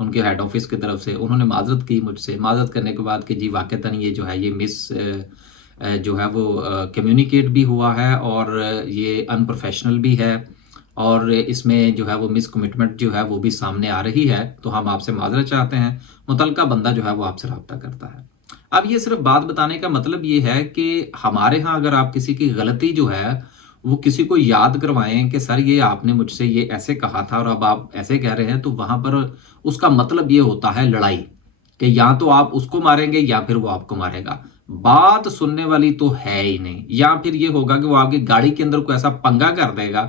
ان کے head office کی طرف سے. انہوں نے معذرت کی مجھ سے. معذرت کرنے کے بعد کہ جی واقعتاً یہ جو ہے یہ جو ہے وہ کمیونیکیٹ بھی ہوا ہے اور یہ ان پروفیشنل بھی ہے اور اس میں جو ہے وہ مس کمٹمنٹ جو ہے وہ بھی سامنے آ رہی ہے. تو ہم آپ سے معذرت چاہتے ہیں. متعلقہ بندہ جو ہے وہ آپ سے رابطہ کرتا ہے. اب یہ صرف بات بتانے کا مطلب یہ ہے کہ ہمارے ہاں اگر آپ کسی کی غلطی جو ہے وہ کسی کو یاد کروائیں کہ سر یہ آپ نے مجھ سے یہ ایسے کہا تھا اور اب آپ ایسے کہہ رہے ہیں، تو وہاں پر اس کا مطلب یہ ہوتا ہے لڑائی، کہ یا تو آپ اس کو ماریں گے یا پھر وہ آپ کو مارے گا. بات سننے والی تو ہے ہی نہیں. یا پھر یہ ہوگا کہ وہ آپ کی گاڑی کے اندر کوئی ایسا پنگا کر دے گا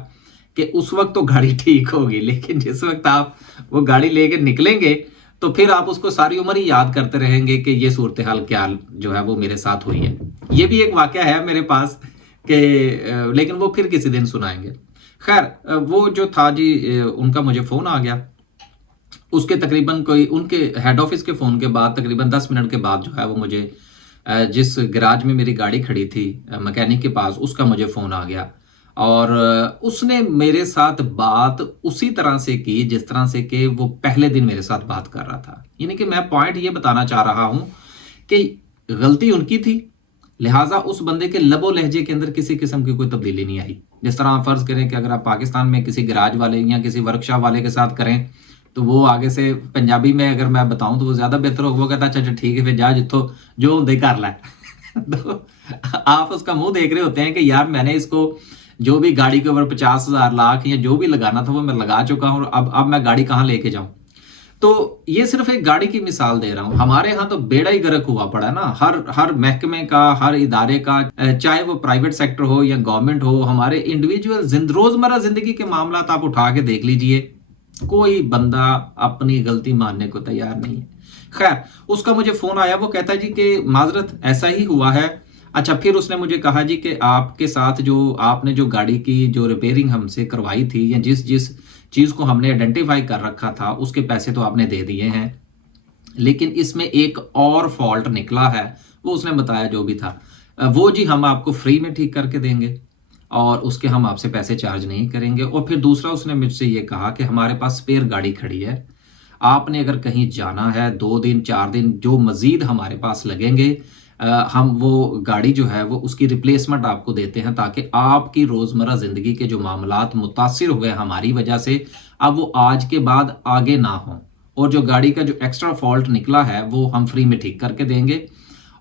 کہ اس وقت تو گاڑی ٹھیک ہوگی، لیکن جس وقت آپ وہ گاڑی لے کے نکلیں گے تو پھر آپ اس کو ساری عمر ہی یاد کرتے رہیں گے کہ یہ صورتحال کیا جو ہے وہ میرے ساتھ ہوئی ہے. یہ بھی ایک واقعہ ہے میرے پاس کہ لیکن وہ پھر کسی دن سنائیں گے. خیر وہ جو تھا جی ان کا مجھے فون آ گیا. اس کے تقریباً کوئی ان کے ہیڈ آفس کے فون کے بعد تقریباً 10 منٹ کے بعد جو ہے وہ مجھے جس گراج میں میری گاڑی کھڑی تھی مکینک کے پاس، اس کا مجھے فون آ گیا اور اس نے میرے ساتھ بات اسی طرح سے کی جس طرح سے کہ وہ پہلے دن میرے ساتھ بات کر رہا تھا. یعنی کہ میں پوائنٹ یہ بتانا چاہ رہا ہوں کہ غلطی ان کی تھی، لہٰذا اس بندے کے لب و لہجے کے اندر کسی قسم کی کوئی تبدیلی نہیں آئی. جس طرح آپ فرض کریں کہ اگر آپ پاکستان میں کسی گراج والے یا کسی ورکشاپ والے کے ساتھ کریں تو وہ آگے سے پنجابی میں اگر میں بتاؤں تو وہ زیادہ بہتر ہو. وہ کہتا اچھا ٹھیک ہے پھر جا جتوں جو ہوں کر لے. تو آپ اس کا منہ دیکھ رہے ہوتے ہیں کہ یار میں نے اس کو جو بھی گاڑی کے اوپر 50,000 لاکھ یا جو بھی لگانا تھا وہ میں لگا چکا ہوں، اور اب میں گاڑی کہاں لے کے جاؤں. تو یہ صرف ایک گاڑی کی مثال دے رہا ہوں. ہمارے ہاں تو بیڑا ہی غرق ہوا پڑا ہے نا، ہر محکمے کا، ہر ادارے کا، چاہے وہ پرائیویٹ سیکٹر ہو یا گورنمنٹ ہو. ہمارے انڈیویجول روزمرہ زندگی کے معاملات آپ اٹھا کے دیکھ لیجئے، کوئی بندہ اپنی غلطی ماننے کو تیار نہیں ہے. خیر اس کا مجھے فون آیا، وہ کہتا ہے جی کہ معذرت ایسا ہی ہوا ہے. اچھا پھر اس نے مجھے کہا جی کہ آپ کے ساتھ جو آپ نے جو گاڑی کی جو ریپیئرنگ ہم سے کروائی تھی یا جس چیز کو ہم نے آئیڈینٹیفائی کر رکھا تھا اس کے پیسے تو آپ نے دے دیے ہیں، لیکن اس میں ایک اور فالٹ نکلا ہے. وہ اس نے بتایا جو بھی تھا وہ جی ہم آپ کو فری میں ٹھیک کر کے دیں گے اور اس کے ہم آپ سے پیسے چارج نہیں کریں گے. اور پھر دوسرا اس نے مجھ سے یہ کہا کہ ہمارے پاس سپیئر گاڑی کھڑی ہے، آپ نے اگر کہیں جانا ہے 2 دن 4 دن جو مزید ہمارے پاس لگیں گے ہم وہ گاڑی جو ہے وہ اس کی ریپلیسمنٹ آپ کو دیتے ہیں تاکہ آپ کی روزمرہ زندگی کے جو معاملات متاثر ہوئے ہماری وجہ سے اب وہ آج کے بعد آگے نہ ہوں، اور جو گاڑی کا جو ایکسٹرا فالٹ نکلا ہے وہ ہم فری میں ٹھیک کر کے دیں گے.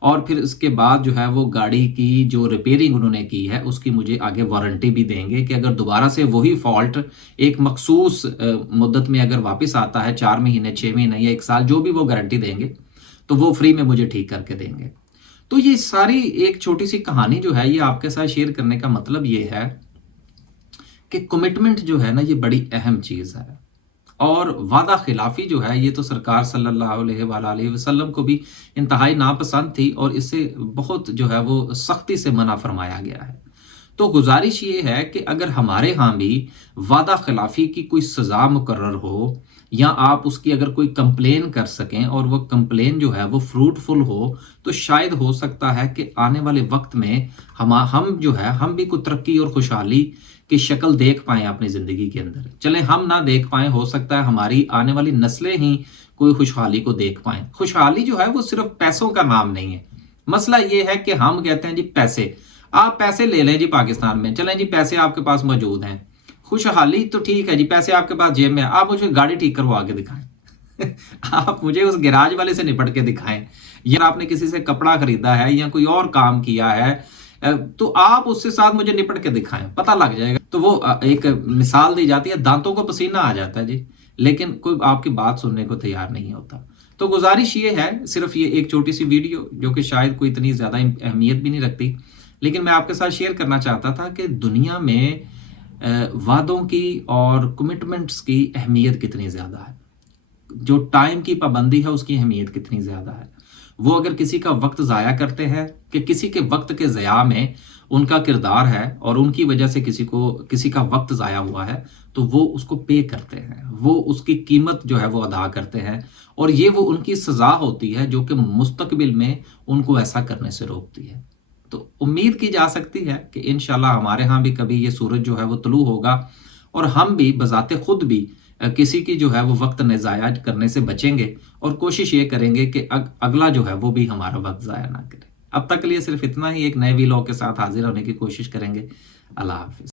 اور پھر اس کے بعد جو ہے وہ گاڑی کی جو ریپیئرنگ انہوں نے کی ہے اس کی مجھے آگے وارنٹی بھی دیں گے کہ اگر دوبارہ سے وہی فالٹ ایک مخصوص مدت میں اگر واپس آتا ہے 4 مہینے 6 مہینے یا 1 سال جو بھی وہ گارنٹی دیں گے تو وہ فری میں مجھے ٹھیک کر کے دیں گے. تو یہ ساری ایک چھوٹی سی کہانی جو ہے یہ آپ کے ساتھ شیئر کرنے کا مطلب یہ ہے کہ کمٹمنٹ جو ہے نا یہ بڑی اہم چیز ہے، اور وعدہ خلافی جو ہے یہ تو سرکار صلی اللہ علیہ وآلہ وسلم کو بھی انتہائی ناپسند تھی اور اس سے بہت جو ہے وہ سختی سے منع فرمایا گیا ہے. تو گزارش یہ ہے کہ اگر ہمارے ہاں بھی وعدہ خلافی کی کوئی سزا مقرر ہو یا آپ اس کی اگر کوئی کمپلین کر سکیں اور وہ کمپلین جو ہے وہ فروٹفل ہو تو شاید ہو سکتا ہے کہ آنے والے وقت میں ہم جو ہے ہم بھی کوئی ترقی اور خوشحالی کی شکل دیکھ پائیں اپنی زندگی کے اندر. چلیں ہم نہ دیکھ پائیں، ہو سکتا ہے ہماری آنے والی نسلیں ہی کوئی خوشحالی کو دیکھ پائیں. خوشحالی جو ہے وہ صرف پیسوں کا نام نہیں ہے. مسئلہ یہ ہے کہ ہم کہتے ہیں جی پیسے، آپ پیسے لے لیں جی پاکستان میں، چلیں جی پیسے آپ کے پاس موجود ہیں، خوشحالی تو ٹھیک ہے جی پیسے آپ کے پاس جیب میں، آپ مجھے گاڑی ٹھیک کروا کے دکھائیں آپ مجھے اس گراج والے سے نپٹ کے دکھائیں، یا آپ نے کسی سے کپڑا خریدا ہے یا کوئی اور کام کیا ہے تو آپ اس سے ساتھ مجھے نپٹ کے دکھائیں، پتہ لگ جائے گا. تو وہ ایک مثال دی جاتی ہے، دانتوں کو پسینہ آ جاتا ہے جی، لیکن کوئی آپ کی بات سننے کو تیار نہیں ہوتا. تو گزارش یہ ہے، صرف یہ ایک چھوٹی سی ویڈیو جو کہ شاید کوئی اتنی زیادہ اہمیت بھی نہیں رکھتی، لیکن میں آپ کے ساتھ شیئر کرنا چاہتا تھا کہ دنیا میں وعدوں کی اور کمٹمنٹس کی اہمیت کتنی زیادہ ہے، جو ٹائم کی پابندی ہے اس کی اہمیت کتنی زیادہ ہے. وہ اگر کسی کا وقت ضائع کرتے ہیں کہ کسی کے وقت کے ضیاع میں ان کا کردار ہے اور ان کی وجہ سے کسی کا وقت ضائع ہوا ہے تو وہ اس کو پے کرتے ہیں، وہ اس کی قیمت جو ہے وہ ادا کرتے ہیں، اور یہ وہ ان کی سزا ہوتی ہے جو کہ مستقبل میں ان کو ایسا کرنے سے روکتی ہے. تو امید کی جا سکتی ہے کہ انشاءاللہ ہمارے ہاں بھی کبھی یہ سورج جو ہے وہ طلوع ہوگا اور ہم بھی بذات خود بھی کسی کی جو ہے وہ وقت ضائع کرنے سے بچیں گے اور کوشش یہ کریں گے کہ اگلا جو ہے وہ بھی ہمارا وقت ضائع نہ کرے. اب تک کے لیے صرف اتنا ہی. ایک نئے ویلاگ کے ساتھ حاضر ہونے کی کوشش کریں گے. اللہ حافظ.